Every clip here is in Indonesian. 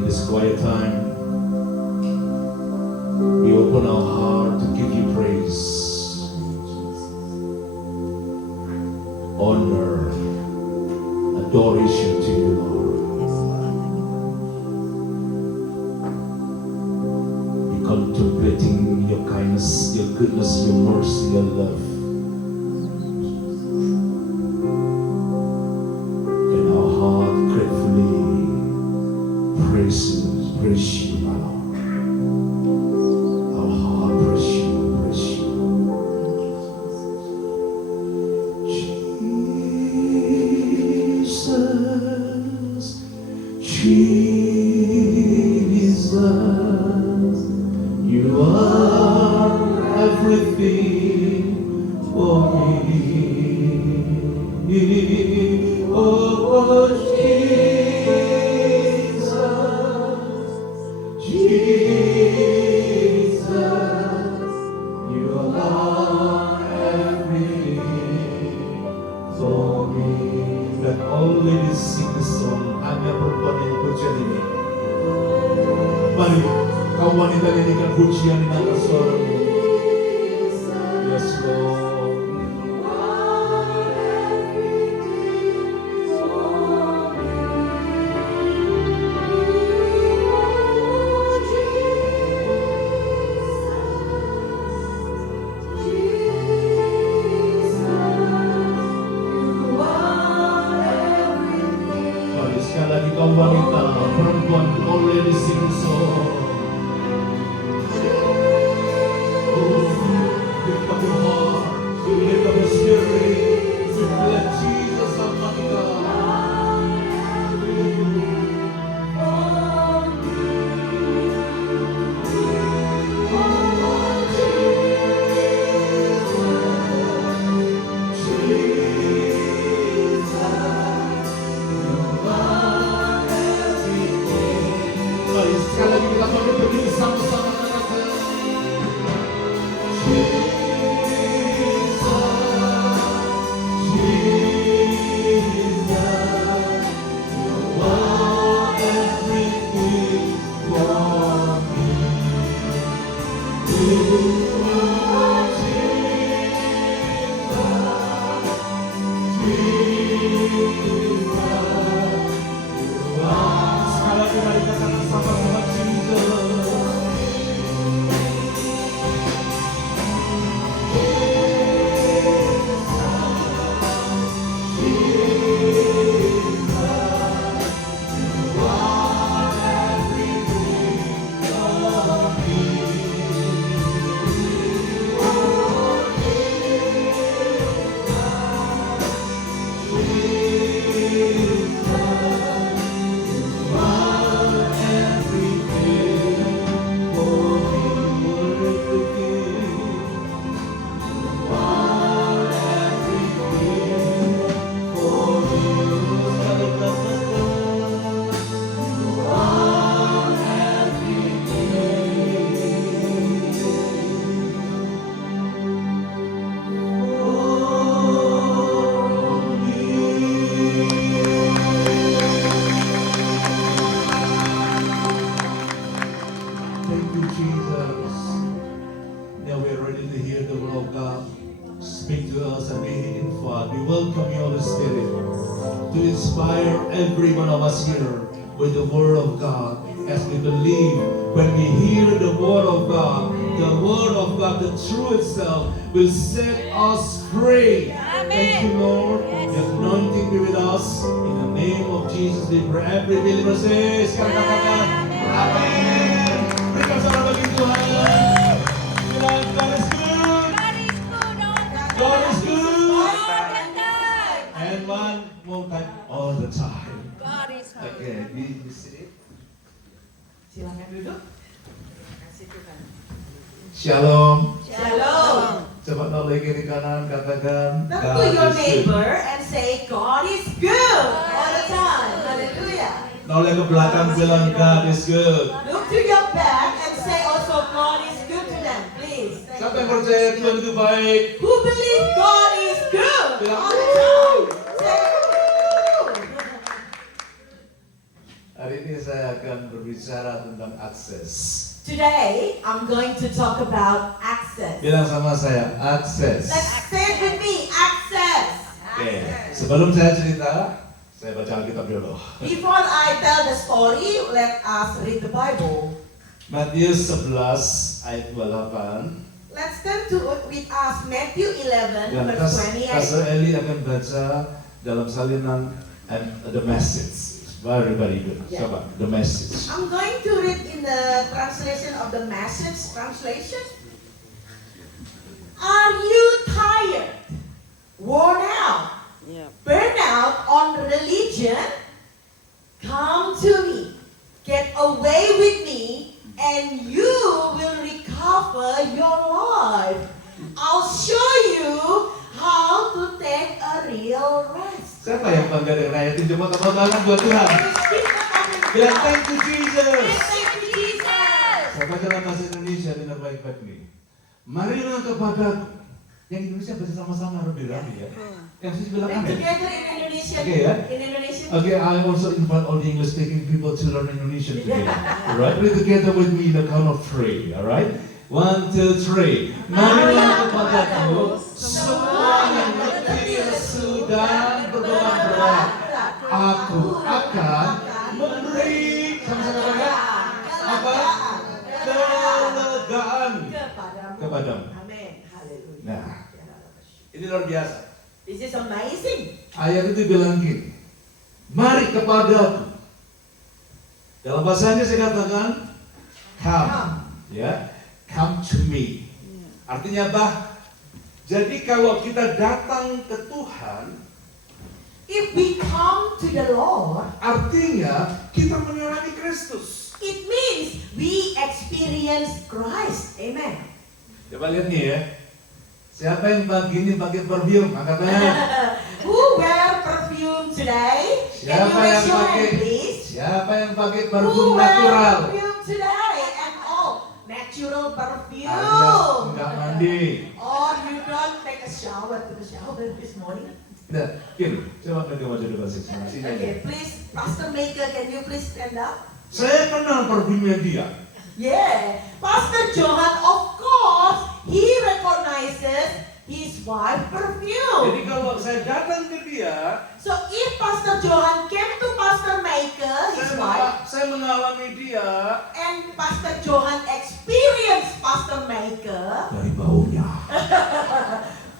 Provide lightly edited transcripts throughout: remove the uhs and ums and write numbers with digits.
in this quiet time, we open our heart to give you praise, honor, adoration to you, Lord. We're contemplating your kindness, your goodness, your mercy, your love. And our heart gratefully praise you, my Lord. Our heart praise you. Jesus, you are everything for me. Oh, Jesus, you are everything for me. Let all ladies sing the song. Hanya perempuan yang pujian ini. Mari, kaum wanita nyanyikan pujian di atas suaramu. Yes, Lord. Sekali lagi kaum wanita, perempuan, all ladies sing the song. Oh, lift up your heart, lift up your spirit, let Jesus Almighty God. Sekali lagi kita mau berdiri sama-sama katakan Jesus, you are everything for me. Sekali lagi mari katakan sama-sama Jesus. Thank you, Jesus. Now we're ready to hear the word of God. Speak to us and be in fun. We welcome you, Holy Spirit, to inspire every one of us here with the word of God. As we believe, when we hear the word of God, the truth itself will set us free. Thank you, Lord. The anointing be with us. In the name of Jesus, we pray. Every believer says, Amen. Berikan salam bagi Tuhan. Bilang, God is good. God is good. And one more time, all the time. Okay, be seated. Silakan duduk. Terima kasih Tuhan. Shalom. Shalom. Coba noleh kiri kanan, katakan Look to your neighbor and say, God is good all the time. Hallelujah. Noleh ke belakang, bilang God is good. Look to your back and say also, God is good to them. Please. Siapa yang percaya Tuhan itu baik? Who believe God is good Bilang, all the time? Say, Hari ini saya akan akan berbicara tentang akses. Today, I'm going to talk about access. Bilang sama saya, akses. Let's say it with me, access. Oke, sebelum saya cerita, saya baca Alkitab dulu. Before I tell the story, let us read the Bible. Matius 11 ayat 28. Let's turn to with us Matthew 11 Dan verse 28. Pastor Eli akan baca dalam salinan and the message. Very good. Yeah. Coba, the message. I'm going to read in the translation of the Message translation. Are you tired, worn out, burn out on religion? Come to me, get away with me, and you will recover your life. I'll show you how to take a real rest. Siapa yang bangga dengan ayat ini? Coba tepuk tangan buat Tuhan. Bilang thank you Jesus. Thank you, Jesus. Saya baca dalam bahasa Indonesia dengan baik-baik nih. Marilah kepadaku. Yang Indonesia bahasa sama-sama rapi-rapi ya. Yang sih bilang And amin. together in Indonesia. Okay, ya. In Indonesia. Okay, I also invite all the English speaking people to learn Indonesian today. Alright, read together with me in the count of 3. Alright, 1, 2, 3. Marilah kepadaku semua yang letih sudah berbeban berat. Aku akan memberi sama-sama ya. Apa? Kelegaan kepadamu. Amin. Haleluya. Nah, ini luar biasa. This is amazing. Ayat itu bilang gini, mari kepadaku. Dalam bahasanya saya katakan, come, ya, come to me. Artinya apa? Jadi kalau kita datang ke Tuhan, If we come to the Lord, artinya kita menyerahkan Kristus. it means we experience Christ. Amen. Coba lihat nih ya, siapa yang pagi ini pakai perfume? Angkat tangan. Who wear perfume today? Can you Siapa yang raise your pakai? hand, please? Siapa yang pakai Who parfum wear natural? perfume today? And all natural perfume. Alias enggak mandi. Or you don't take a shower to the shower this morning. Nah, gini, coba kita baca dulu bahasa Indonesia. Okay, please, Pastor Maker, can you please stand up? Saya kenal parfumnya dia. Yeah, Pastor Johan, of course, he recognizes his wife Jadi perfume. kalau saya datang ke dia, So if Pastor Johan came to Pastor Maker, his wife, saya mengalami dia and Pastor Johan experienced Pastor Maker dari baunya.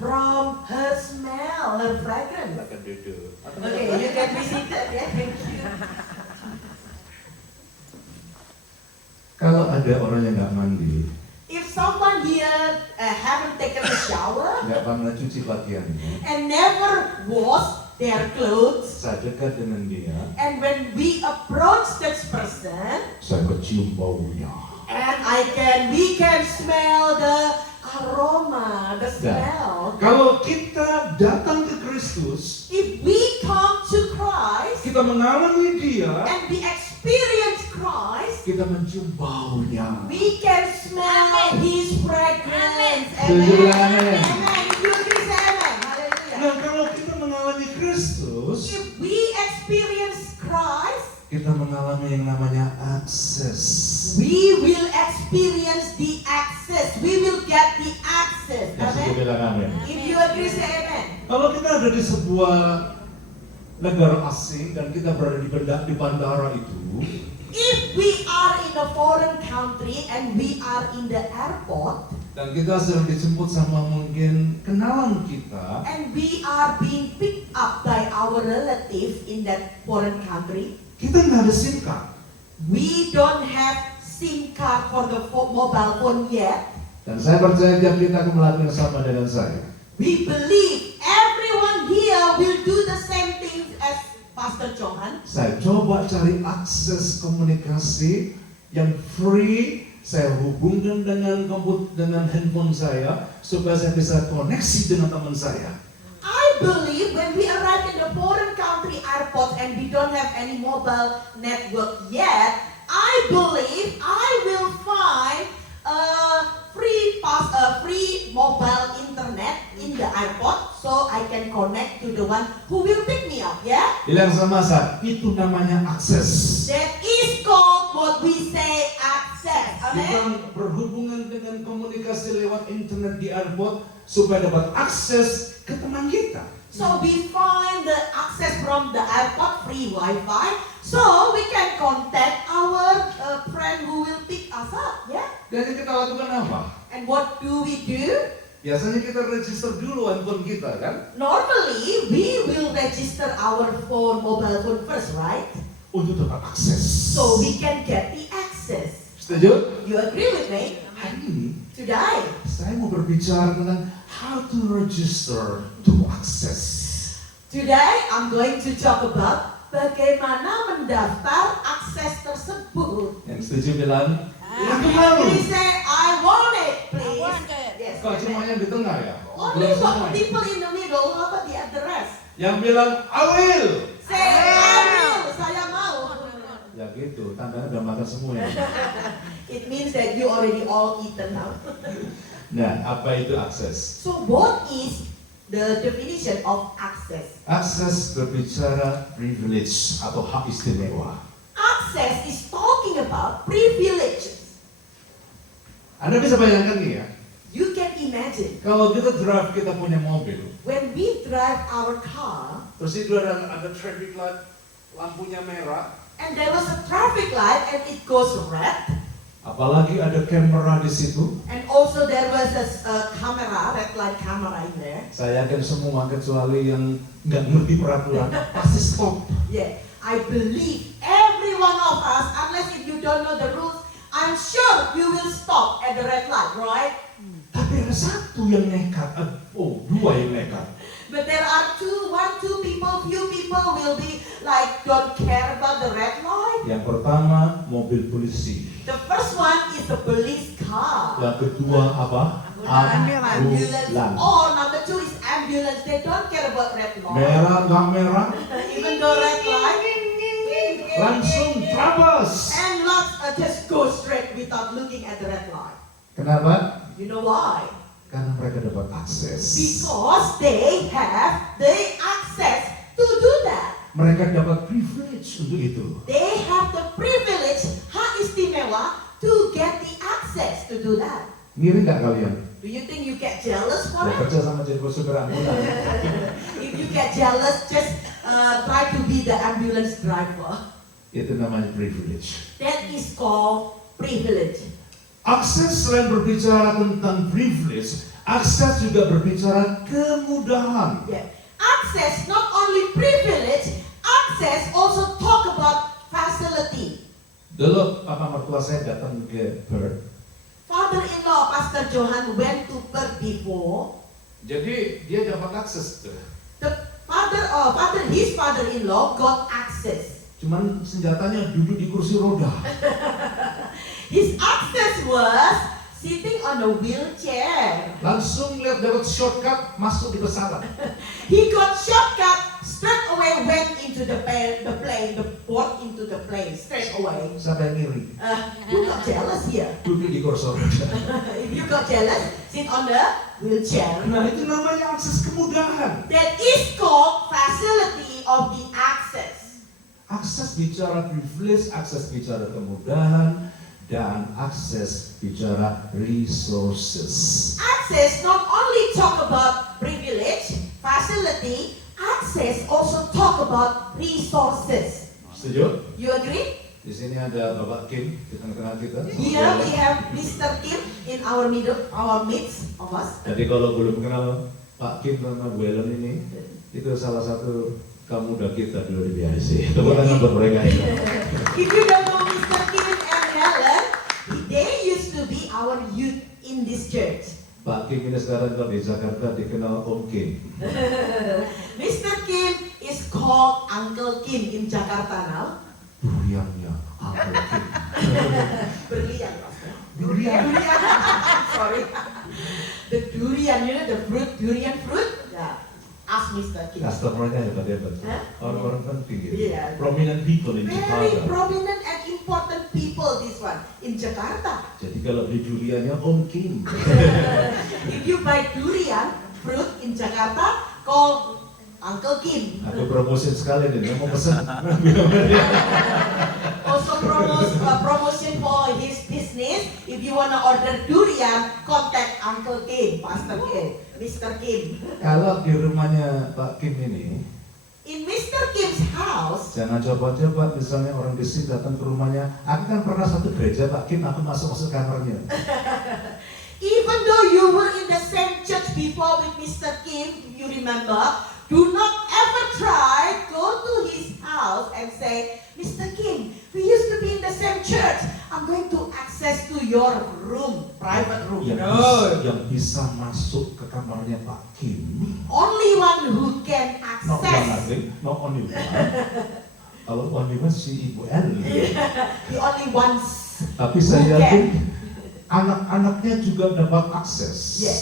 from her smell, her fragrance. Silakan duduk. Okay, you can be seated. Yeah, thank you. Kalau ada orang yang nggak mandi, If someone here haven't taken a shower nggak pernah cuci pakaiannya, and never wash their clothes, saya dekat dengan dia, and when we approach that person, saya kecium baunya. and we can smell the aroma, the smell. Kalau kita datang ke Kristus, If we come to Christ kita mengalami dia, and we experience Christ, kita mencium baunya. we can smell His fragrance. Setuju, Amen. amen. Amen. If you agree, say amen. Hallelujah. Nah, kalau kita mengalami Kristus, If we experience Christ, kita mengalami yang namanya akses. we will experience the access. We will get the access. Yang saya Amen. bilang amin. If you agree, say amen. Kalau kita ada di sebuah negara asing dan kita berada di bandara itu, If we are in a foreign country and we are in the airport dan kita sedang dijemput sama mungkin kenalan kita, and we are being picked up by our relative in that foreign country, kita nggak ada SIM card. we don't have SIM card for the mobile phone yet. Dan saya percaya tiap kita akan melakukan sama dengan saya. We believe everyone here will do the same thing as Pastor Johan. Saya coba cari akses komunikasi yang free. Saya hubungkan dengan dengan handphone saya supaya saya bisa koneksi dengan teman saya. I believe when we arrive in the foreign country airport and we don't have any mobile network yet, I believe I will find a free mobile internet in the airport so I can connect to the one who will pick me up, yeah? Bilang sama saya, itu namanya akses. That is called Kita berhubungan dengan komunikasi lewat internet di airport supaya dapat akses ke teman kita. So we find the access from the airport, free Wi-Fi, so we can contact our friend who will pick us up. Yeah. Dan yang kita lakukan apa? And what do we do? Biasanya kita register dulu handphone kita kan? Normally, we will register our mobile phone first, right? Untuk dapat akses. So we can get the access. Setuju? You agree with me? Hari ini Today, saya mau berbicara tentang how to register to access. today I'm going to talk about bagaimana mendaftar akses tersebut. Yang setuju bilang, aku Please mau. say, I want it, please. I want it. Yes. Kok cuma yang di tengah ya? Only Belum semua ya? people in the middle, how about the rest? Yang bilang, I will. Say, I will, saya mau. Ya gitu, tandanya udah makan semua ya. It means that you already all eaten now. Nah, apa itu akses? So what is the definition of access? Akses berbicara privilege atau hak istimewa. Access is talking about privileges. Anda bisa bayangkan nih ya, You can imagine kalau kita drive, kita punya mobil, when we drive our car terus itu ada traffic light, lampunya merah, and there was a traffic light and it goes red, apalagi ada kamera di situ. and also there was a camera, red light camera in there. Saya yakin semua kecuali yang nggak ngerti peraturan pasti stop. Yeah, I believe every one of us, unless if you don't know the rules, I'm sure you will stop at the red light, right? Tapi ada satu yang nekat, dua yang nekat. But there are two people, few people will be like don't care about the red light. Yang pertama mobil polisi, The first one is the police car. yang kedua apa? Ambulance. Ambulans. Or number two is ambulance. They don't care about red light. Merah nggak merah, Even though red light. langsung terabas. And lots just go straight without looking at the red light. Kenapa? You know why? Karena mereka dapat akses. Because they have the access to do that. Mereka dapat privilege untuk itu. They have the privilege, hak istimewa, to get the access to do that. Ngiri nggak kalian? Do you think you get jealous for it? Bekerja sama jadi supir ambulans. If you get jealous, just try to be the ambulance driver. Itu namanya privilege. That is called privilege. Akses selain berbicara tentang privilege, akses juga berbicara kemudahan. Yeah. Access, not only privilege, access also talk about facility. Dulu papa mertua saya datang ke Perth. Father-in-law Pastor Johan went to Perth before. Jadi dia dapat akses tuh. His father-in-law got access. Cuman senjatanya duduk di kursi roda. His access was sitting on a wheelchair. Langsung lihat dapat shortcut masuk di pesawat. He got shortcut, straight away went into the board into the plane, straight away. Siapa yang ngiri? Who got jealous here? Duduk di kursi roda. If you got jealous, sit on the wheelchair. Nah itu namanya akses kemudahan. That is called facility of the access. Akses bicara privilege, akses bicara kemudahan, dan akses bicara resources. Access not only talk about privilege, facility, access also talk about resources. Setuju? You agree? Di sini ada Bapak Kim di tengah-tengah kita. Here we have Mr. Kim in our midst of us. Jadi kalau belum kenal Pak Kim sama Bu Ellen ini, itu salah satu kamu muda kita dulu di BIC. Tepuk tangan buat mereka. If you don't know Mr. Kim and Helen, they used to be our youth in this church. Pak Kim ini sekarang kalau di Jakarta dikenal Om Kim. Mr. Kim is called Uncle Kim in Jakarta now. Duriannya Uncle Kim. Berlian, Pastor. Durian. Sorry. The durian, you know the fruit, durian fruit? Yeah. Ask Mr. Kim. Customer-nya hebat-hebat. Hah? Orang-orang penting gitu. Iya. Prominent people in Very Jakarta. prominent and important people this one in Jakarta. Jadi kalau beli duriannya Om Kim. If you buy durian fruit in Jakarta, call Uncle Kim. Aku promosi sekali nih, mau pesan. Also promotion for his business, if you wanna order durian, contact Uncle Kim, Pastor Kim, Mr. Kim. Kalau di rumahnya Pak Kim ini, In Mr. Kim's house, jangan coba-coba misalnya orang di sini datang ke rumahnya. Aku kan pernah satu gereja Pak Kim, aku masuk kamarnya. even though you were in the same church before with Mr. Kim, you remember, do not ever try go to his house and say, Mr. Kim, we used to be in the same church. I'm going to access to your room, private room. Yang bisa masuk ke kamarnya Pak Kim. Only one who can Not one, I access. think. Not only one. Kalau only one si Ibu El. The only ones. Tapi saya yakin anak-anaknya juga dapat akses. Yes.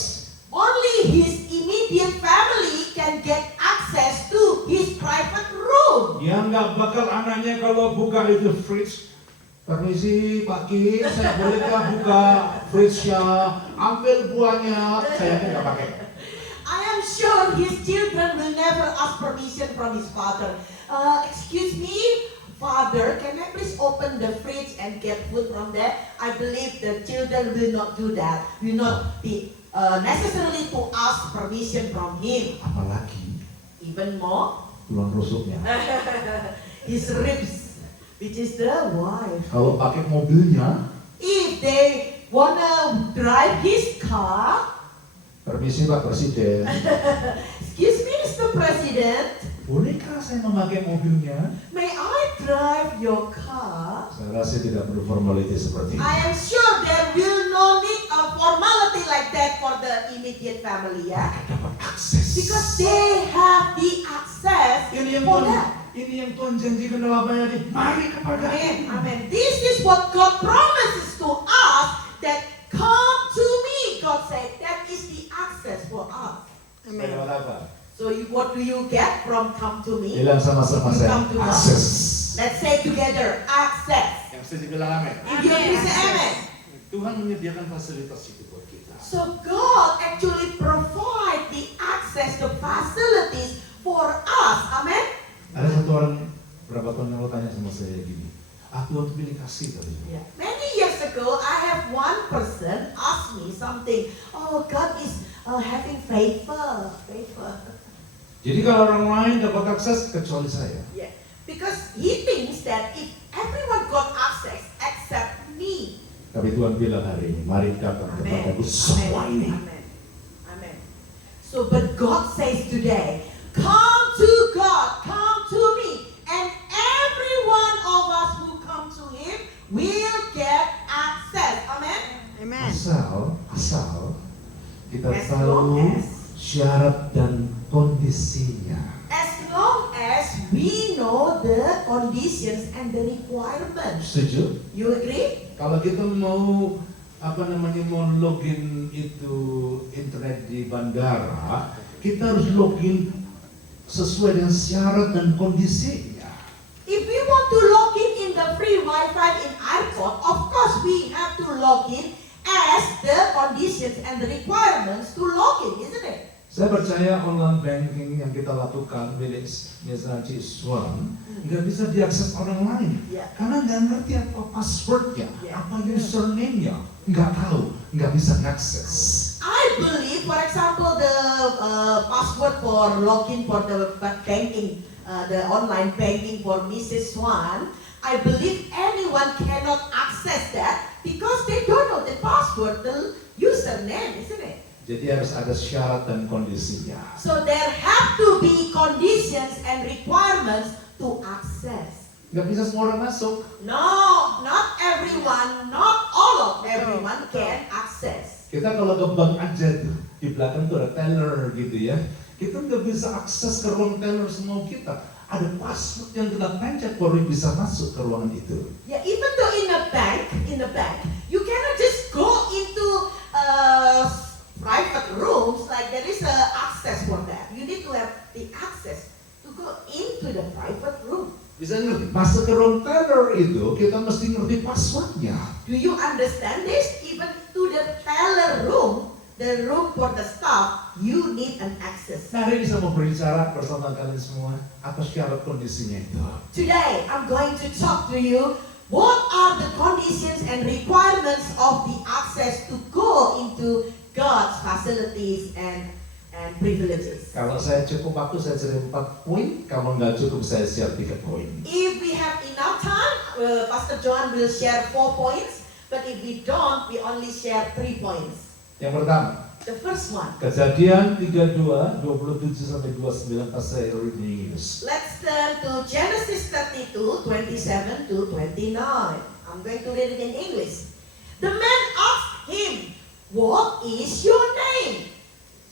Only his immediate family can get access to his private room. Ya nggak bakal anaknya kalau buka itu fridge. Permisi Pak Kim, saya bolehkah buka fridge-nya? Ambil buahnya. Saya nggak pakai. I am sure his children will never ask permission from his father. Excuse me, father, can I please open the fridge and get food from there? I believe the children will not do that. Will not be necessarily to ask permission from him. Apalagi Even more, tulang rusuknya. his ribs, which is the wife. Kalau pakai mobilnya, If they wanna drive his car, permisi Pak Presiden, excuse me, Mr. President, bolehkah saya memakai mobilnya? may I drive your car? Saya rasa tidak perlu formalitas seperti ini. I am sure there will no need a formality like that for the immediate family, ya. Dapat akses. Because they have the access Ini yang for Tuhan, that. ini yang Tuhan janjikan dalam Bible ini. Mari kepada Amen. Aku. Amen. This is what God promises to us, that come to me. God said that is the access for us. Saya dapat apa? So what do you get from come to me? Bilang sama-sama saya, Come to God. akses. Let's say together, access. Yang setuju bilang amin. If you agree, say amen. Tuhan menyediakan fasilitas itu buat kita. So God actually provide the access, the facilities for us. Amen. Ada satu orang berapa tahun yang lalu tanya sama saya gini, Tuhan tuh pilih kasih tadi. Yeah. Many years ago, I have one person ask me something. Oh, God is having favor. Jadi kalau orang lain dapat akses kecuali saya. Yeah. Because he thinks that if everyone got access except me. Tapi Tuhan bilang hari ini, mari datang kepadaku semua ini. Amen. Amen. So, but God says today, come to God, come to me, and every one of us who come to Him will get access. Amen. Amen. Asal kita As tahu long as- syarat dan kondisinya. As long as we know the conditions and the requirements. Setuju? You agree? Kalau kita mau mau login itu internet di bandara, kita harus login sesuai dengan syarat dan kondisinya. If we want to log in the free Wi-Fi in airport, of course we have to log in as the conditions and the requirements to log in, isn't it? Saya percaya online banking yang kita lakukan milik misalnya Ciswan nggak bisa diakses orang lain Yeah. karena nggak ngerti apa passwordnya, Yeah. apa username-nya, nggak tahu, nggak bisa akses. I believe, for example, the password for login for the banking, the online banking for Mrs. Swan, I believe anyone cannot access that because they don't know the password, the username, isn't it? Jadi harus ada syarat dan kondisinya. So there have to be conditions and requirements to access. Nggak bisa semua orang masuk. No, not everyone, not all of everyone can access. Kita kalau ke bank aja tuh, di belakang tuh ada teller gitu ya. Kita nggak bisa akses ke ruang teller semua kita. Ada password yang kita pencet baru bisa masuk ke ruangan itu. Yeah, even though in the bank, you cannot just go into private rooms like there is a access for that. You need to have the access to go into the private room. Bisa ngerti, masuk ke ruang teller itu kita mesti ngerti passwordnya. Do you understand this? Even to the teller room, the room for the staff, you need an access. Nah, hari ini saya mau berbicara bersama kalian semua apa syarat kondisinya itu. Today, I'm going to talk to you what are the conditions and requirements Kalau saya cukup waktu, saya share 4 poin. Kalau nggak cukup, saya share 3 poin. If we have enough time, Pastor John will share 4 points. But if we don't, we only share 3 points. Yang pertama, The first one. Kejadian 32, 27-29 pas saya reading Inggris. Let's turn to Genesis 32, 27 to 29. I'm going to read it in English. The man asked him, "What is your name?"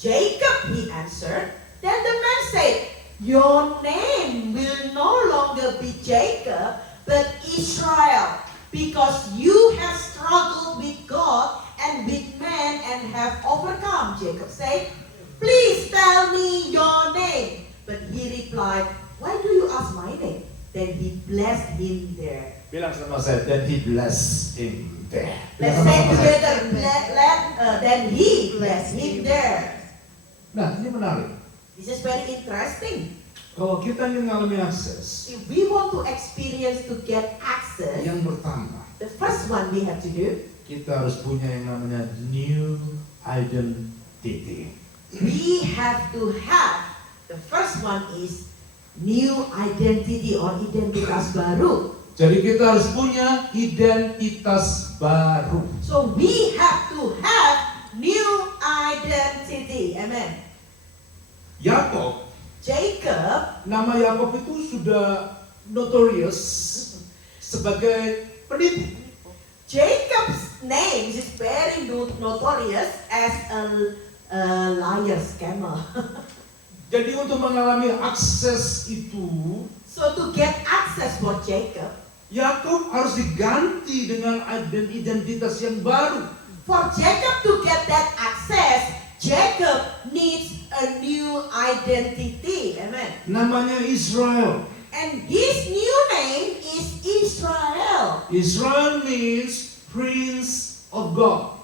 "Jacob," he answered. Then the man said, "Your name will no longer be Jacob, but Israel, because you have struggled with God and with man and have overcome." Jacob said, "Please tell me your name." But he replied, "Why do you ask my name?" Then he blessed him there. Bilang sama saya, then he blessed him there. Let's say together, then he blessed him there. Nah, ini menarik. This is very interesting. Kalau kita ingin mengalami akses, If we want to experience to get access, yang pertama, the first one we have to do, kita harus punya yang namanya new identity. we have to have, the first one is new identity or identitas baru. Jadi kita harus punya identitas baru. So we have to have new identity. Amen. Yakob, Jacob, nama Yakob itu sudah notorious sebagai penipu. Jacob's name is very notorious as a liar, scammer. Jadi untuk mengalami akses itu, So to get access for Jacob, Yakob harus diganti dengan identitas yang baru. for Jacob to get that access, Jacob needs a new identity. Amen. Namanya Israel. And his new name is Israel. Israel means Prince of God.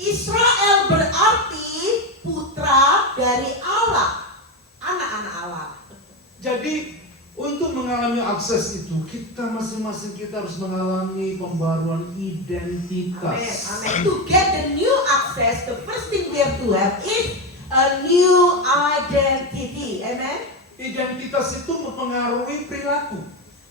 Israel berarti putra dari Allah, anak-anak Allah. Jadi untuk mengalami akses itu, kita masing-masing kita harus mengalami pembaruan Amen. identitas. Amen. To get the new access, the first thing we have to have is a new identity. Amen. Identitas itu mempengaruhi perilaku.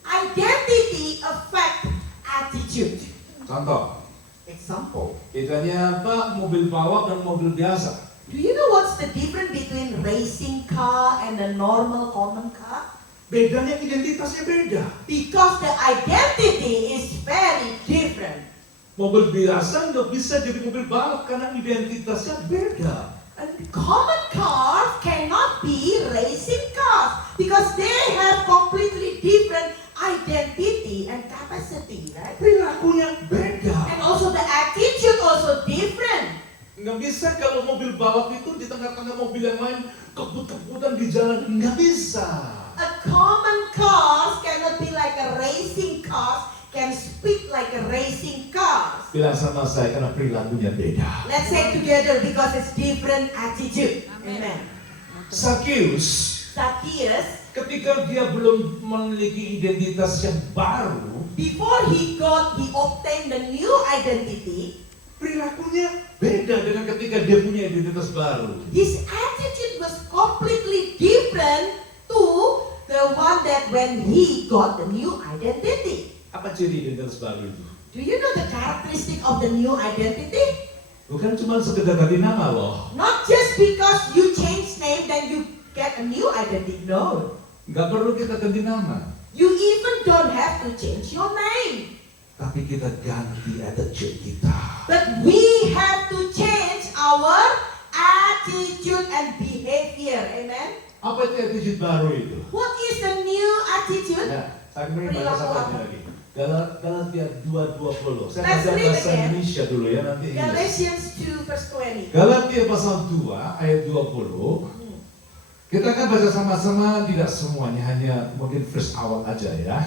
Identity affect attitude. Contoh, Example. bedanya apa? Mobil balap dan mobil biasa. Do you know what's the difference between racing car and a normal common car? Bedanya identitasnya beda. Because the identity is very different. Mobil biasa nggak bisa jadi mobil balap karena identitasnya beda. And common cars cannot be racing cars because they have completely different identity and capacity, right? Perilakunya beda. And also the attitude also different. Nggak bisa kalau mobil balap itu di tengah-tengah mobil yang lain kebut-kebutan di jalan. Nggak bisa. A common car cannot be like a racing car, can speak like a racing car. Bilang sama saya karena perilakunya beda. Let's say together because it's different attitude. Amen. Zacchaeus, Zacchaeus, ketika dia belum memiliki identitas yang baru, before he obtained the new identity, perilakunya beda dengan ketika dia punya identitas baru. his attitude was completely different to the one that when he got the new identity. Apa ciri identitas baru itu? Do you know the characteristic of the new identity? Bukan cuma sekedar ganti nama loh. Not just because you change name then you get a new identity. No. Nggak perlu kita ganti nama. You even don't have to change your name. Tapi kita ganti attitude kita. But we have to change our attitude and behavior. Amen. Apa itu attitude baru itu? What is the new attitude? Ya, saya kemarin baca satu lagi. Galatia 2:20. Saya Let's baca read bahasa again. Indonesia dulu ya nanti. Inggris. Galatians 2 verse 20. Galatia pasal 2 ayat 20. Kita akan baca sama-sama, tidak semuanya, hanya mungkin verse awal aja ya.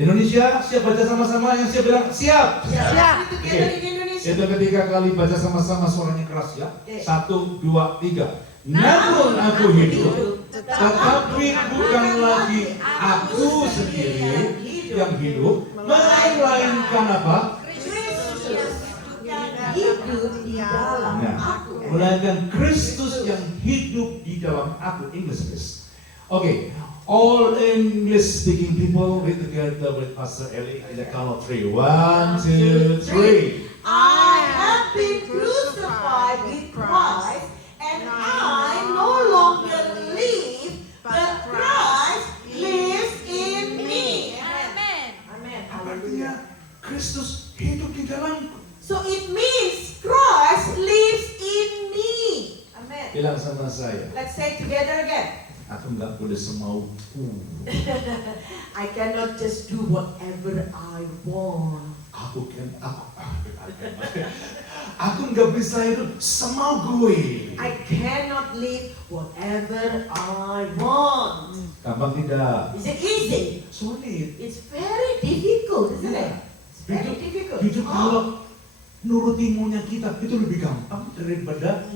Indonesia, siap baca sama-sama? Yang siap bilang siap. Yeah, let's read together Oke. in Indonesia. Itu ketiga kali baca sama-sama, suaranya keras ya. Oke. 1, 2, 3. Namun aku hidup, tetapi bukan lagi aku sendiri yang hidup, melainkan apa? Kristus yang hidup di dalam Nah, aku. melainkan Kristus yang hidup di di dalam aku. English please. Okay, all English speaking people read together with Pastor Eli in the count of 3. 1, 2, 3. I have been crucified with Christ, and I no longer live, but Christ lives in me. Amen. Amen. Artinya Kristus hidup di dalamku. So it means Christ lives in me. Amen. Bilang sama saya, Let's say it together again. aku nggak boleh semauku. I cannot just do whatever I want. Aku nggak bisa hidup semau gue. I cannot live whatever I want. Gampang tidak? Is it easy? Sulit. It's very difficult, isn't it? It's very difficult. Hidup kalau nuruti maunya kita itu lebih gampang daripada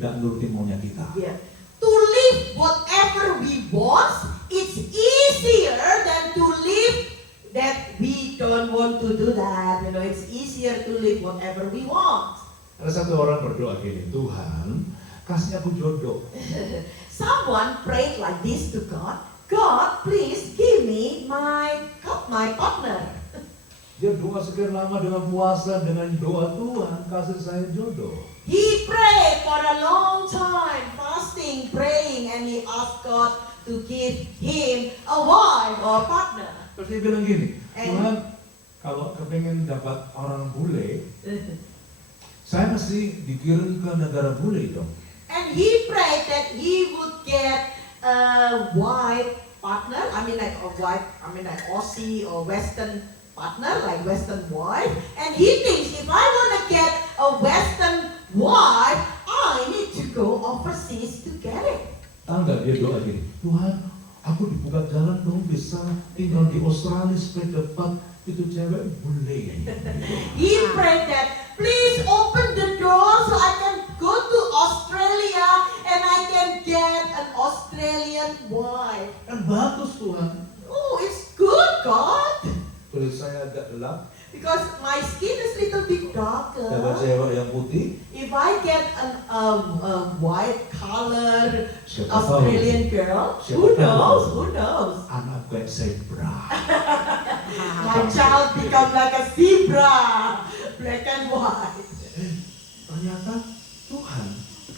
nggak nuruti maunya kita. Yeah. To live whatever we want, it's easier than to live that we don't want to do that. You know, it's easier to live whatever we want. Ada satu orang berdoa gini, Tuhan kasih aku jodoh. Someone prayed like this to God. God, please give me my partner. Dia doa sekian lama dengan puasa, dengan doa Tuhan kasih saya jodoh. He prayed for a long time, fasting, praying, and he asked God to give him a wife or a partner. Terus dia bilang gini, Tuhan kalau kepengen dapat orang bule, saya mesti dikirim ke negara bule dong. And he prayed that he would get a white partner, like Aussie or Western partner, like Western wife. And he thinks if I want to get a Western wife, I need to go overseas to get it. Tahu nggak dia doa gini, Tuhan, aku dibuka jalan dong bisa tinggal di Australia supaya dapat itu cewek bule. He prayed that please open the door so I can go to Australia and I can get an Australian wife. Kan bagus Tuhan. Oh, it's good, God. Kulit saya agak gelap, Because my skin is little bit darker. dapat cewek yang putih. If I get a white color Siapa Australian girl, Siapa who tahu? knows? Who knows? Anak kayak zebra. My child become like a zebra, black and white. Ternyata Tuhan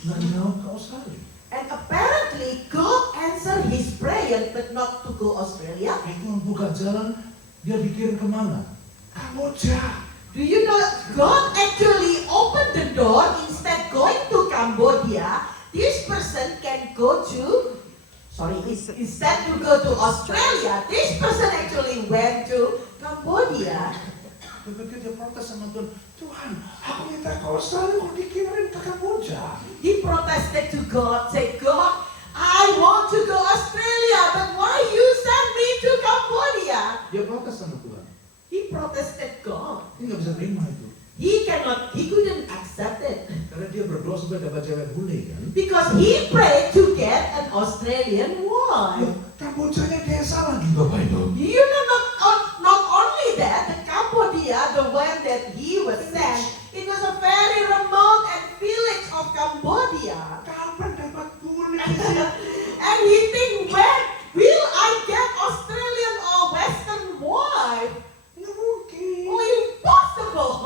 nggak mau ke Australia. And apparently God answered his prayer, but not to go Australia. Itu membuka jalan, dia pikirin kemana? Kamboja. Do you know God actually opened the door instead going to Cambodia? This person can go to, instead to go to Australia, this person actually went to Cambodia. Begitu dia protes sama Tuhan, Tuhan, aku minta ke Australia kok dikirim ke Kamboja. He protested to God, said, God, I want to go Australia, but why you send me to Cambodia? Dia protes sama Tuhan. He protested God. Dia nggak bisa terima itu. He couldn't accept it. Karena dia berdoa supaya dapat cewek bule kan. Because he prayed to get an Australian wife. Kambojanya desa lagi Bapak itu. You know, not only that, the Cambodia, the one that he was sent, it was a very remote and village of Cambodia. Kapan dapat bule? And he think, when will I get Australian or Western wife? Nggak mungkin. Oh, impossible.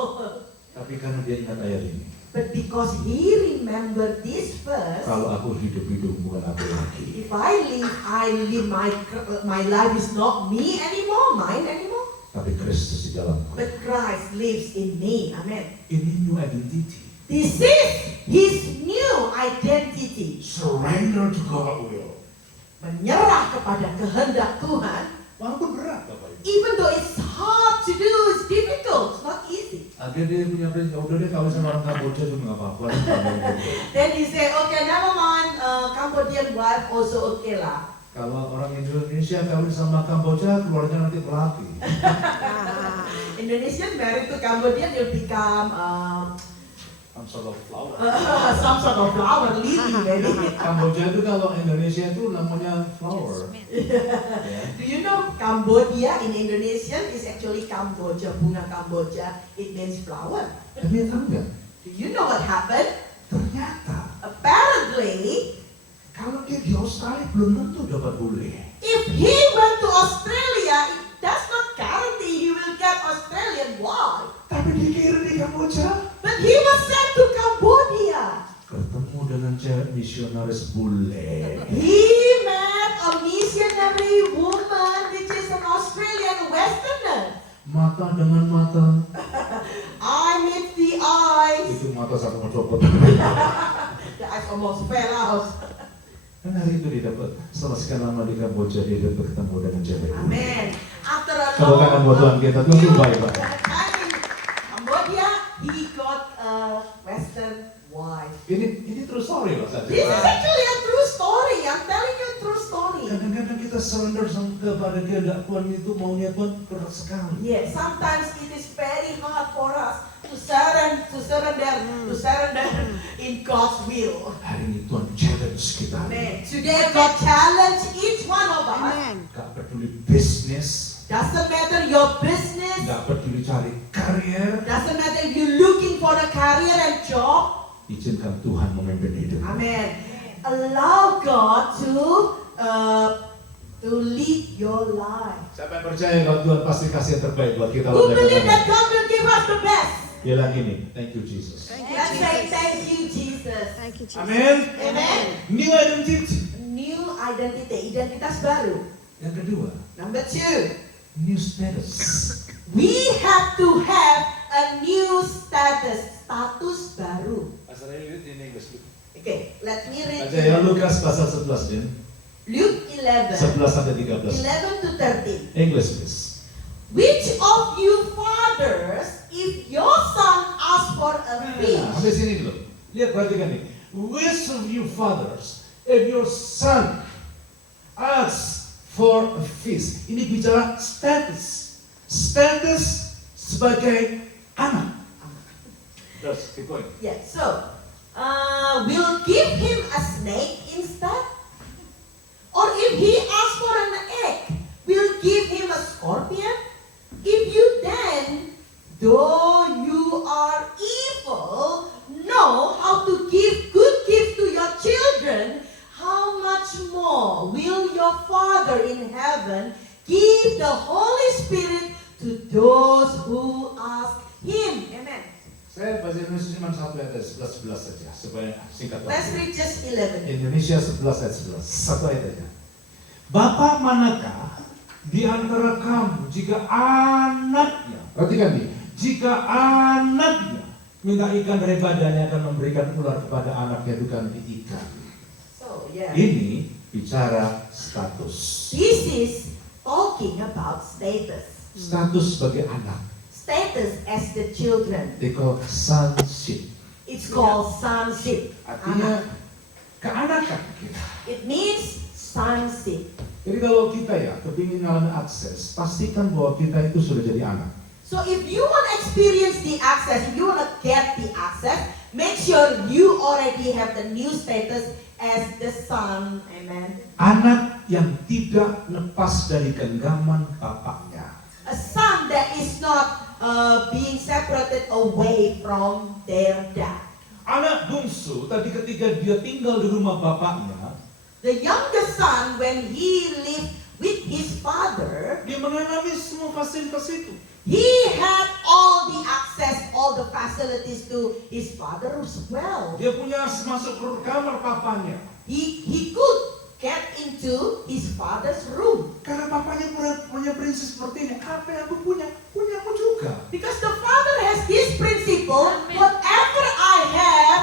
Tapi karena dia ingat ayat ini. But because he remembered this verse, Kalau aku hidup bukan aku lagi. if I live my life is not me anymore, mine anymore. Tapi Kristus di dalamku. But Christ lives in me. Amen. Ini new identity. This is his new identity. Surrender to God's will. Menyerah kepada kehendak Tuhan. Walaupun berat Bapak Ibu. Even though it's hard to do, it's difficult, it's not easy. Akhirnya dia punya prinsip, udah deh kawin sama orang Kamboja juga nggak apa-apa. Then he said, okay, never mind, Cambodian wife also okay lah. Kalau orang Indonesia kawin sama Kamboja, keluarnya nanti pelatih. Indonesian married to Cambodian, you'll become Some sort of flower. some sort of flower, lily maybe. Kamboja itu kalau Indonesia itu namanya flower. Ya. Do you know Cambodia in Indonesian is actually Kamboja, bunga Kamboja, it means flower. Tapi tahu nggak? Do you know what happened? Ternyata Apparently, Kalau dia di Australia belum tentu dapat bule. If he went to Australia, it does not guarantee he will get Australian wife. Tapi dikirim di Kamboja. But he was sent to Cambodia. Ketemu dengan cewek misionaris bule. He met a missionary woman, which is an Australian Westerner. Mata dengan mata. Eye meets the eyes. Itu mata satu mencopot. The eyes almost fell out. Dan hari itu dia dapat, setelah sekian lama di Kamboja, dia dapat ketemu dengan cewek bule. Amen. After a Tepuk tangan buat Tuhan kita, Tuhan itu baik, Pak. time in Cambodia, he got a Western wife. Ini true story loh, This is actually a true story. I'm telling you a true story. Kadang-kadang kita surrender kepada kehendak Tuhan itu maunya Tuhan berat sekali. Yes, sometimes it is very hard for us to surrender in God's will. Hari ini Tuhan challenge kita. Amen. Today God challenge each one of us. Gak peduli bisnis, Doesn't matter your business. gak peduli cari karir. Doesn't matter if you're looking for a career and job. Izinkan Tuhan memimpin hidup. Amen. Allow God to lead your life. Siapa yang percaya kalau Tuhan pasti kasih yang terbaik buat kita? Who believe that God will give us the best? Bilang gini, thank you Jesus. Let's say thank you, Jesus. Thank you, Jesus. Amin. Amen. New identity. New identity, identitas baru. Yang kedua, Number 2, new status. we have to have a new status baru. Pasal ini in English. Okay, let me read Baca ya Lukas pasal 11 Din. Luke 11, 11 sampai 13. 11 to 13. English please. Which of you fathers, if your son asks for a fish, Sampai sini dulu. Lihat perhatikan nih. Which of you fathers, if your son asks for a fish, ini bicara status. Status sebagai anak. Terus, keep going. yeah, so will give him a snake instead? Or if he asks for an egg, will give him a scorpion? If you then, though you are evil, know how to give good gifts to your children, how much more will your Father in heaven give the Holy Spirit to those who ask Him? Amen. Saya baca Indonesia cuma satu ayat 11 saja, supaya singkat Let's waktu. read just 11. Indonesia 11 ayat 11, satu ayat aja. Bapak manakah di antara kamu jika anaknya, perhatikan nih, jika anaknya minta ikan dari badannya akan memberikan ular kepada anaknya bukan di ikan. So, yeah. Ini bicara status. This is talking about status. Status sebagai anak. Status as the children. They call sonship. It's called sonship. Artinya keanakan kita. It means sonship. Jadi kalau kita ya kepingin ngalamin akses, pastikan bahwa kita itu sudah jadi anak. So if you want to experience the access, if you want to get the access, make sure you already have the new status as the son. Amen. Anak yang tidak lepas dari genggaman bapaknya. A son that is not being separated away from their dad. Anak bungsu tadi ketika dia tinggal di rumah bapaknya, The youngest son, when he lived with his father, dia mengalami semua fasilitas itu. he had all the access, all the facilities to his father as well. Dia punya masuk ke kamar papanya. He could get into his father's room. Karena papanya punya prinsip seperti ini. Apa yang aku punya, punya aku juga. Because the father has this principle, whatever I have,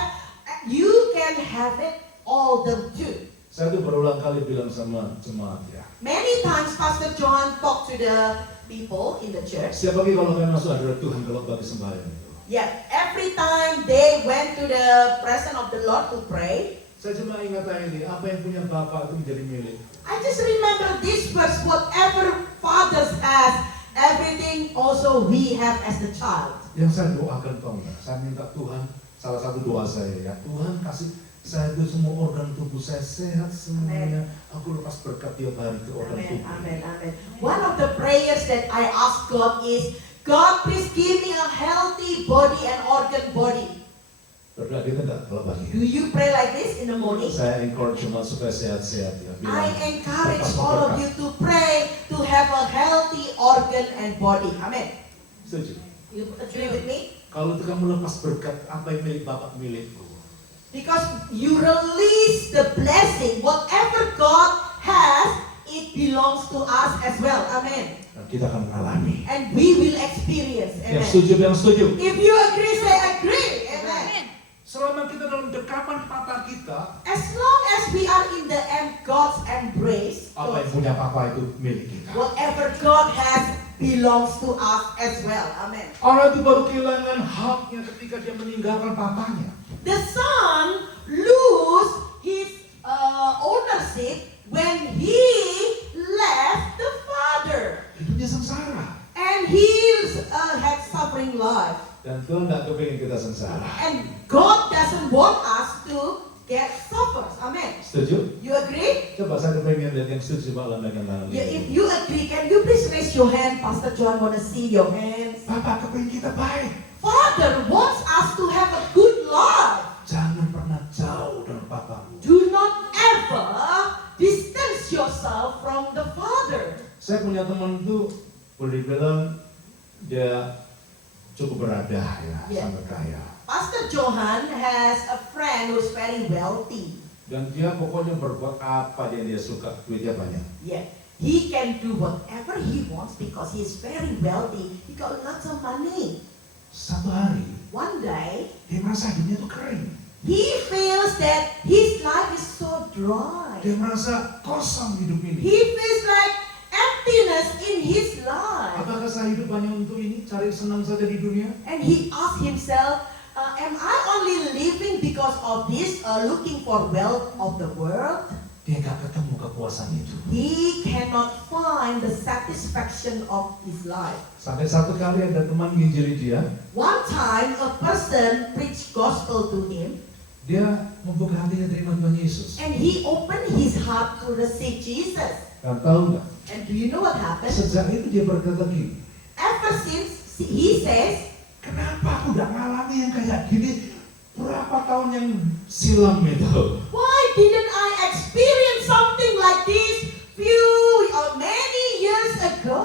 you can have it all them too. Saya tuh berulang kali bilang sama jemaat ya. Many times Pastor John talked to the people in the church. Setiap pagi kalau kalian masuk adalah Tuhan kalau bagi sembahyang itu. Yeah, every time they went to the presence of the Lord to pray, Saya cuma ingat ini, apa yang punya bapak itu menjadi milik. I just remember this verse, whatever fathers has, everything also we have as the child. Yang saya doakan tahu nggak? Saya minta Tuhan, salah satu doa saya ya, Tuhan kasih saya itu semua organ tubuh saya sehat semuanya. Aku lepas berkat tiap hari ke organ Amen, tubuh. amen, amen. One of the prayers that I ask God is, God please give me a healthy body and organ body. Berdoa gitu enggak kalau pagi? Do you pray like this in the morning? Saya encourage cuma supaya sehat-sehat ya. I encourage all of you to pray to have a healthy organ and body. Amen. Setuju? You agree with me? Kalau kamu lepas berkat, apa yang milik Bapak milikku? Because you release the blessing, whatever God has, it belongs to us as well. Amen. Dan kita akan mengalami. And we will experience. Yang Amen. setuju, yang setuju. If you agree, say agree. Amen. Selama kita dalam dekapan Papa kita, As long as we are in the God's embrace, apa yang punya Papa itu milik kita. whatever God has belongs to us as well. Amen. Orang itu baru kehilangan haknya ketika dia meninggalkan papanya. The son lose his ownership when he left the father, Hidupnya sengsara. and he had suffering life. Dan Tuhan tidak kepingin kita sengsara. And God doesn't want us to get suffers. Amen. Setuju? You agree? Coba saya kepingin lihat yang setuju Pak lambaikan tangan. Yeah, if you agree, can you please raise your hand? Pastor John want to see your hands. Papa kepingin kita baik. Father wants us to have a good life. Jangan pernah jauh dari Papamu. Do not ever distance yourself from the Father. Saya punya teman itu boleh dibilang dia cukup berada ya, Yeah. sangat kaya. Pastor Johan has a friend who's very wealthy. Dan dia pokoknya berbuat apa yang dia suka, duitnya banyak. Yeah, he can do whatever he wants because he is very wealthy. He got lots of money. Satu hari One day, dia merasa hidupnya itu kering. he feels that his life is so dry. Dia merasa kosong hidup ini. He feels like emptiness in his life. Apakah saya hidup hanya untuk ini, cari senang saja di dunia? And he asked himself, am I only living because of this, looking for wealth of the world? Dia gak ketemu kepuasan itu. He cannot find the satisfaction of his life. Sampai satu kali ada teman nginjili dia, One time, a person preached gospel to him, dia membuka hatinya terima Tuhan Yesus. and he opened his heart to receive Jesus. Dan tahu nggak? And do you know what happened? Sejak itu dia berkata gini, Ever since, he says, kenapa aku gak ngalami yang kayak gini berapa tahun yang silam itu? why didn't I experience something like this few or many years ago?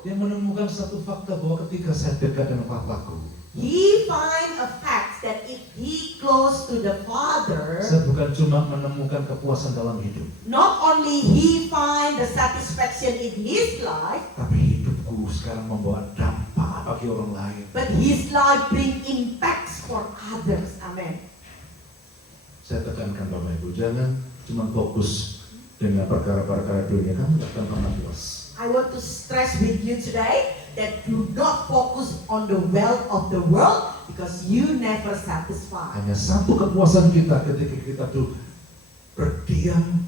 Dia menemukan satu fakta bahwa ketika saya dekat dengan papaku, He find a fact that if he close to the Father, saya bukan cuma menemukan kepuasan dalam hidup, not only he find the satisfaction in his life, tapi hidupku sekarang membawa dampak bagi orang lain. but his life bring impacts for others. Amen. Saya tekankan Bapak Ibu, jangan cuma fokus dengan perkara-perkara dunia, kamu gak akan pernah puas. I want to stress with you today that do not focus on the wealth of the world because you never satisfied. Hanya satu kepuasan kita ketika kita tuh berdiam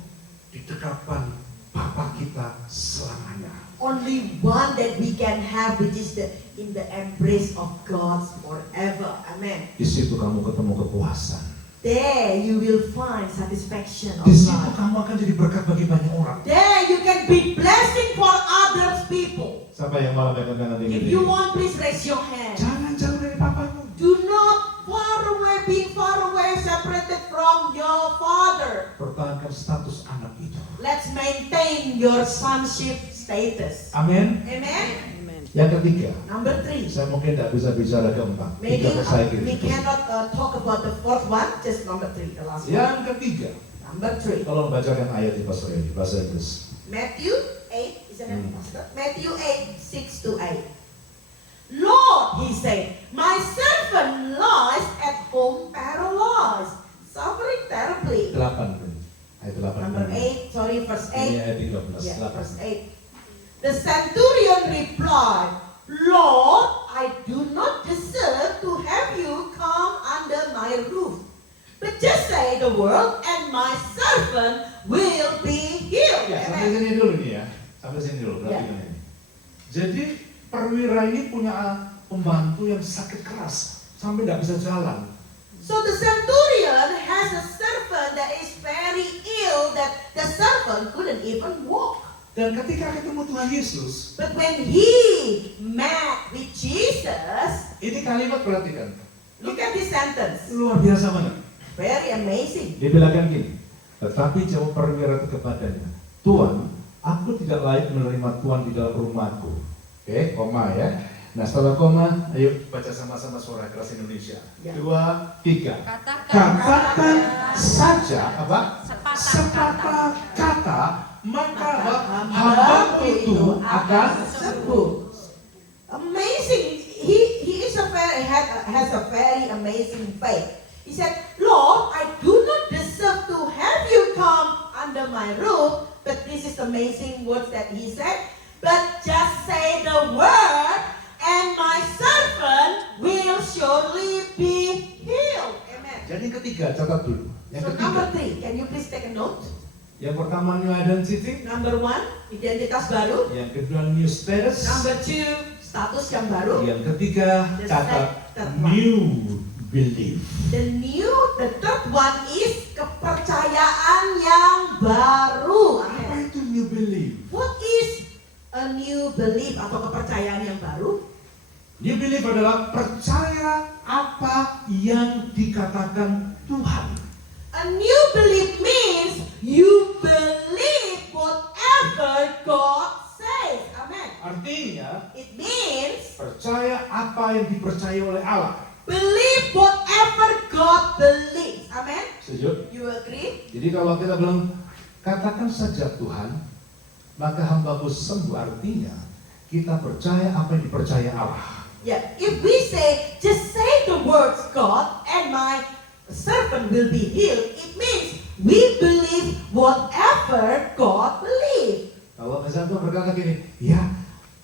di dekapan Bapa kita selamanya. Only one that we can have, which is in the embrace of God's forever. Amen. Di situ kamu ketemu kepuasan. There you will find satisfaction of Di situ life. kamu akan jadi berkat bagi banyak orang. There you can be blessing for others people. Siapa yang malam yang kanan If you want, please raise your hand. Jangan jauh dari papamu. Do not being far away, separated from your father. Pertahankan status anak itu. Let's maintain your sonship status. Amin. Amen. Yang ketiga, Number 3. saya mungkin tidak bisa bicara keempat. Maybe Tiga saya we kira. cannot talk about the fourth one, just number 3, the last one. Yang ketiga, Number 3. tolong bacakan ayat di pasal ini, bahasa Inggris. Matthew 8, isn't it, Pastor? Matthew 8, 6 to 8. Lord, he said, my servant lies at home paralyzed, suffering terribly. 8. Ayat 8. Number 8, sorry, verse 8. Ini ayat 13. Yeah, 8. verse 8. The centurion replied, Lord, I do not deserve to have you come under my roof. But just say the word and my servant will be healed. Ya, sampai Amen. sini dulu nih ya. Sampai sini dulu, perhatikan ini. Jadi perwira ini punya pembantu yang sakit keras sampai tidak bisa jalan. So the centurion has a servant that is very ill that the servant couldn't even walk. Dan ketika ketemu Tuhan Yesus, But when he met with Jesus, ini kalimat perhatikan. Look at this sentence. Luar biasa banget. Very amazing. Dia bilangkan gini, tetapi jawab perwira itu kepadanya, Tuan, aku tidak layak menerima Tuan di dalam rumahku. Oke, koma ya. Nah setelah koma, ayo baca sama-sama suara keras Indonesia. Ya. 2, 3. Katakan Saja apa? Sepatah kata, maka hamba itu akan sembuh. Amazing. He is has a very amazing faith. He said, Lord, I do not deserve to have you come under my roof, but this is amazing words that he said. But just say the word, and my servant will surely be healed. Amen. Jadi yang ketiga, catat dulu. Yang So ketiga. number 3, can you please take a note? Yang pertama new identity. Number 1, identitas baru. Yang kedua new status. Number 2, status yang baru. Yang ketiga, The catat third one. new belief. The third one is kepercayaan yang baru. Apa itu new belief? What is a new belief atau kepercayaan yang baru? New belief adalah percaya apa yang dikatakan Tuhan. A new belief means you believe whatever God says. Amen. Artinya, It means percaya apa yang dipercaya oleh Allah. believe whatever God believes. Amen. Setuju? You agree? Jadi kalau kita bilang, katakan saja Tuhan, maka hambamu sembuh. Artinya, kita percaya apa yang dipercaya Allah. Yeah. If we say, just say the words God and my servant will be healed, it means we believe whatever God believes. Kalau misalnya Tuhan berkata gini, ya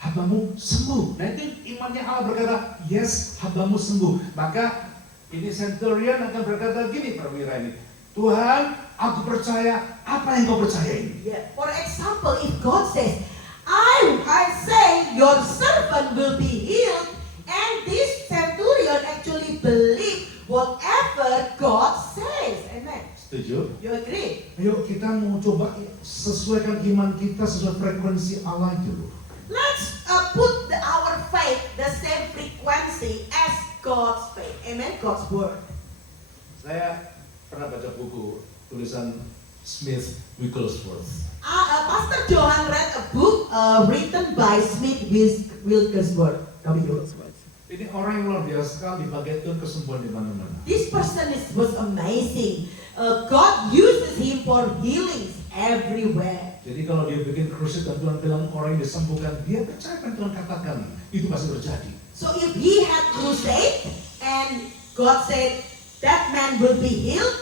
hambamu sembuh. Nah itu imannya Allah berkata, yes hambamu sembuh. Maka ini centurion akan berkata gini perwira ini, Tuhan aku percaya apa yang kau percaya ini. Yeah. For example, if God says, I say your servant will be healed, and this centurion actually believe whatever God says. Amen. Setuju? You agree? Ayo kita mau coba sesuaikan iman kita sesuai frekuensi Allah dulu. Let's put our faith the same frequency as God's faith. Amen. God's word. Saya pernah baca buku tulisan Smith Wigglesworth. Pastor Johan read a book written by Smith Wigglesworth. Ini orang yang luar biasa sekali, dipakai Tuhan kesembuhan di mana-mana. This person was amazing. God uses him for healings everywhere. Jadi kalau dia bikin crusade dan Tuhan bilang orang yang disembuhkan, dia percaya apa yang Tuhan katakan, itu pasti terjadi. So if he had crusade and God said that man will be healed,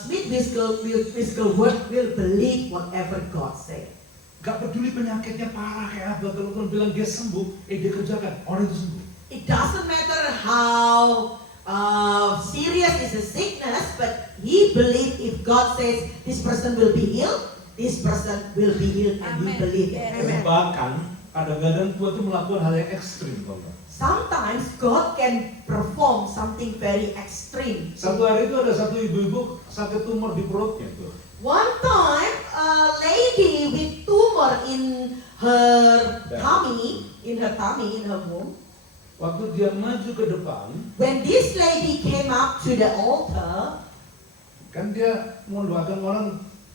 Smith Wigglesworth will believe whatever God said. Gak peduli penyakitnya parah kayak apa, kalau Tuhan bilang dia sembuh, dia kerjakan, orang itu sembuh. It doesn't matter how serious is the sickness, but he believes if God says this person will be healed, this person will be healed, and he Amen. believes it. Yes. Amen. Bahkan kadang-kadang Tuhan itu melakukan hal yang ekstrim, Bapak. Sometimes God can perform something very extreme. Satu hari itu ada satu ibu-ibu sakit tumor di perutnya tuh. One time, a lady with tumor in her tummy, in her womb. Waktu dia maju ke depan, When this lady came up to the altar, kan dia mau doakan orang,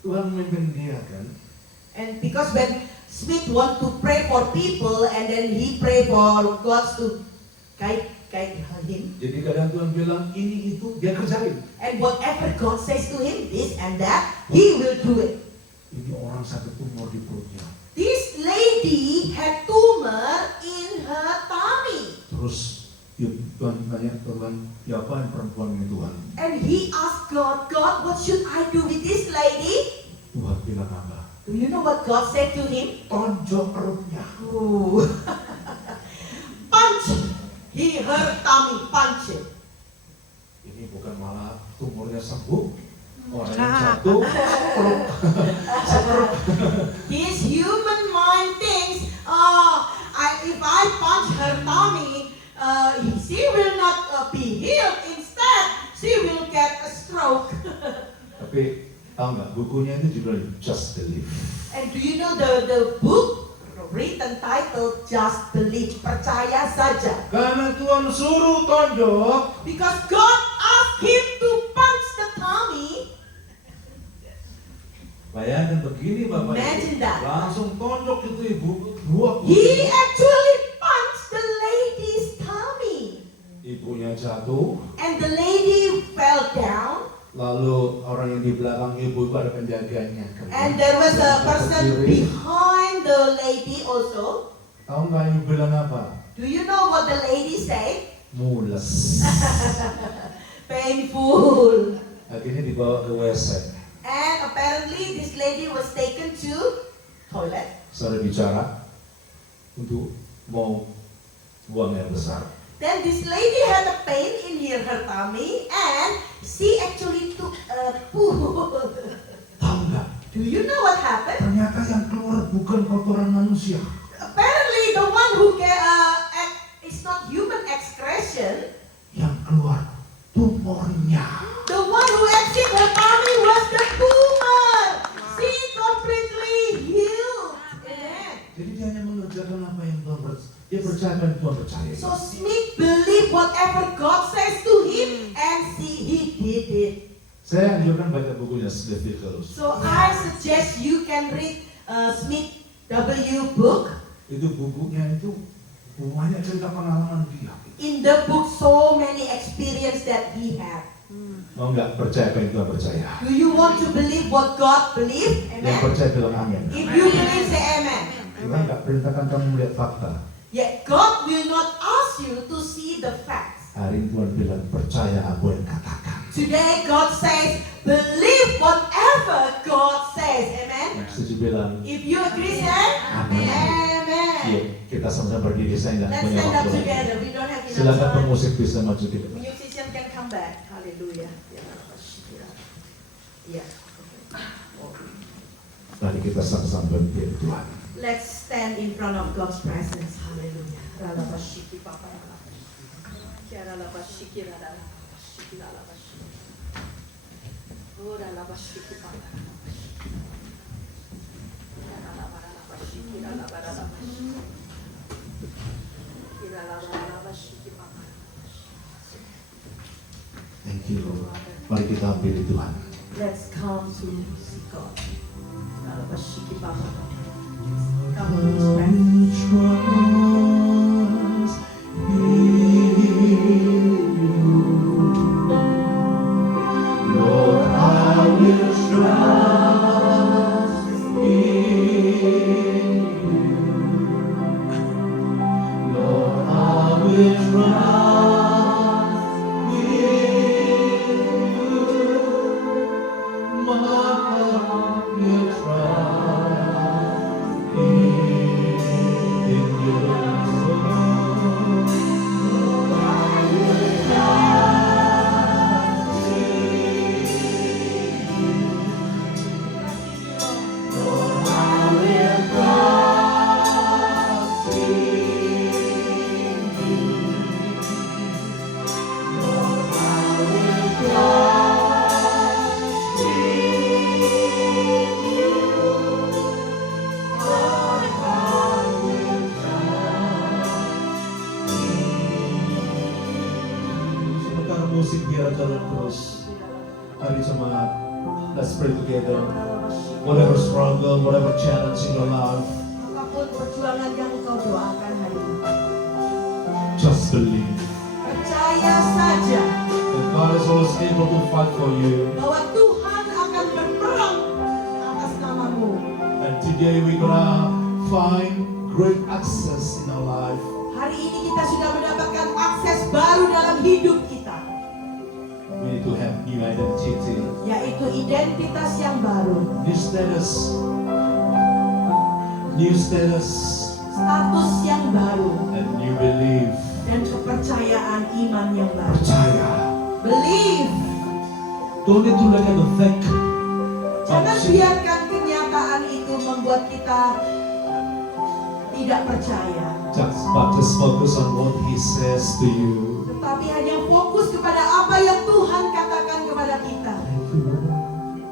Tuhan memimpin dia kan. and because when Smith want to pray for people, and then he pray for God to guide him, Jadi kadang Tuhan bilang ini itu dia kerjain. and whatever God says to him, this and that, he will do it. Ini orang sakit tumor di perutnya. This lady had tumor in her tummy. Terus Tuhan tanya Tuhan, ya apa yang perempuan ini Tuhan? And he asked God, God, what should I do with this lady? Tuhan bilang apa? Do you know what God said to him? Tonjok perutnya. Ooh. Punch her tummy, punch it. Ini bukan malah tumornya sembuh, orang yang jatuh, perut. His human mind thinks, if I punch her tummy, she will not be healed. Instead, she will get a stroke. Tapi tahu nggak bukunya itu judulnya Just Believe. And do you know the book written title Just Believe, percaya saja. Karena Tuhan suruh tonjok, Because God asked him to punch the tummy. bayangkan begini Bapak Imagine Ibu, that. langsung tonjok itu ibu, buak. He actually punched the lady's tummy. Ibunya jatuh, And the lady fell down. lalu orang yang di belakang ibu itu ada penjaganya. And there was a person Kiri. behind the lady also. Tahu nggak ibu bilang apa? Do you know what the lady said? Mules. Painful. Akhirnya dibawa ke WC. And apparently this lady was taken to toilet. Saudara bicara untuk mau buang air besar. Then this lady had a pain in her tummy and she actually took a poo. Tahu nggak? Do you know what happened? Ternyata yang keluar bukan kotoran manusia. Apparently the one who it's not human excretion. Yang keluar tumornya. The one who exit her tummy was the tumor. She completely healed. Amen. Jadi dia hanya mengerjakan apa yang Tuhan dia percayakan Tuhan percaya. So Smith believed whatever God says to him and he did it. Saya anjurkan baca bukunya Smith Nicholas. So I suggest you can read Smith W. book. Itu bukunya itu banyak cerita pengalaman dia. In the book, so many experience that he had. Mau nggak percaya apa yang Tuhan percaya? Do you want to believe what God believes? Yang Amen. percaya bilang amin. If you believe, say amen. Tuhan nggak perintahkan kamu melihat fakta. Yet God will not ask you to see the facts. Hari ini Tuhan bilang percaya apa yang katakan. Today God says, believe whatever God says. Amen. Setuju bilang. If you agree, say Amen. amen. Yuk kita sama-sama berdiri, saya nggak Let's punya stand up waktu lagi. together. We don't have enough Silakan time. pemusik bisa maju ke depan. Musician can come back. Hallelujah. Yeah. Mari kita sama-sama berdiri Tuhan. Let's stand in front of God's presence. Hallelujah. Thank you Lord. Mari kita hampiri Tuhan. Let's come to see God. Come to His presence. Trust in you. Lord, I will trust in you. Lord, I will trust in you. My heart will trust in you. Sementara musik biar jalan terus. Mari sama let's pray together. Whatever struggle, whatever challenge in your life, Apapun perjuangan yang engkau doakan hari ini, just believe percaya saja that God is always able to fight for you. bahwa Tuhan akan berperang atas namamu. And today we're gonna find great access in our life. Hari ini kita sudah mendapatkan akses baru dalam hidup kita, We need to have new identity, yaitu identitas yang baru, new status, status yang baru, and new belief. dan kepercayaan iman yang baru. Percaya. Believe. Don't need to look at the fact. Jangan biarkan kenyataan itu membuat kita tidak percaya, Just focus on what He says to you. tetapi hanya fokus kepada apa yang Tuhan katakan kepada kita.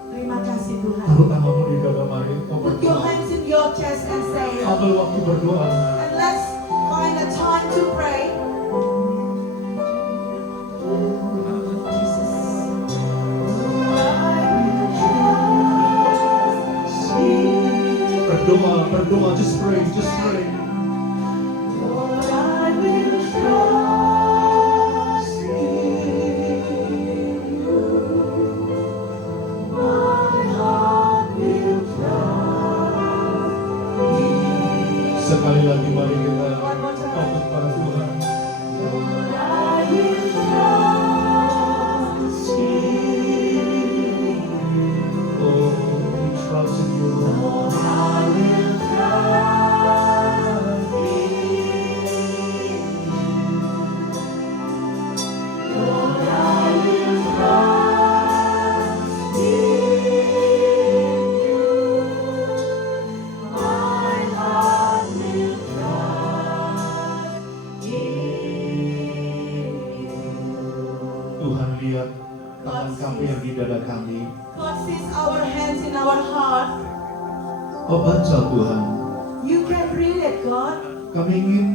Terima kasih Tuhan. Taruh tanganmu di dada, mari. Put your hands in your chest and say, ambil waktu berdoa. And let's find a time to pray. Berdoa, just pray. Lord, I will trust in you. My heart will trust in you. Sekali lagi mari kita One more time. fokus pada Tuhan. Lord, I will trust in you. Oh, we trust in you. Lord, I will trust in you. Lord, I will trust in you. My heart will trust in you. Tuhan lihat tangan kami yang di dada kami. God sees our hands in our heart. Oh, baca Tuhan. You can read it, God. Kami ingin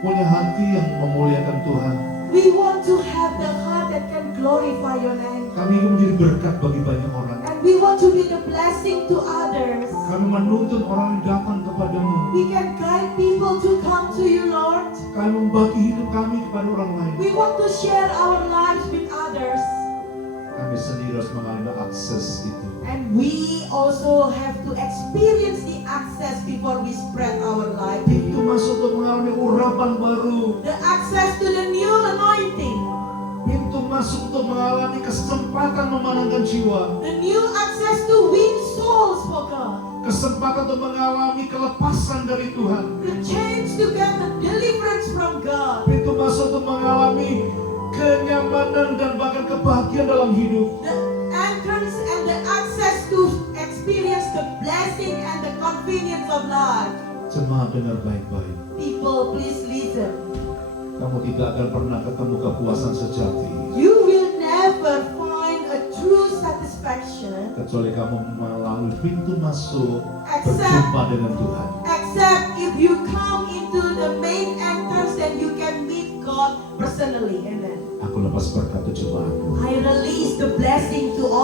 punya hati yang memuliakan Tuhan. We want to have the heart that can glorify your name. Kami ingin menjadi berkat bagi banyak orang. And we want to be the blessing to others. Kami menuntun orang yang datang kepadamu. We can guide people to come to you, Lord. Kami membagi hidup kami kepada orang lain. We want to share our lives with others. Kami sendiri harus mengalami akses itu. And we also have to experience the access before we spread our life. Pintu masuk untuk mengalami urapan baru. The access to the new anointing. Pintu masuk untuk mengalami kesempatan memenangkan jiwa. The new access to win souls for God. Kesempatan untuk mengalami kelepasan dari Tuhan. The chance to get the deliverance from God. Pintu masuk untuk mengalami kenyamanan dan bahkan kebahagiaan dalam hidup. The entrance and the access to experience the blessing and the convenience of life. Jemaat dengar baik-baik. People, please listen. Kamu tidak akan pernah ketemu kepuasan sejati You will never find a true satisfaction kecuali kamu melalui pintu masuk Except- berjumpa dengan Tuhan. except if you come into the main entrance and you can meet God personally. Amen. Aku lepas berkat jemaatku. I release the blessing to all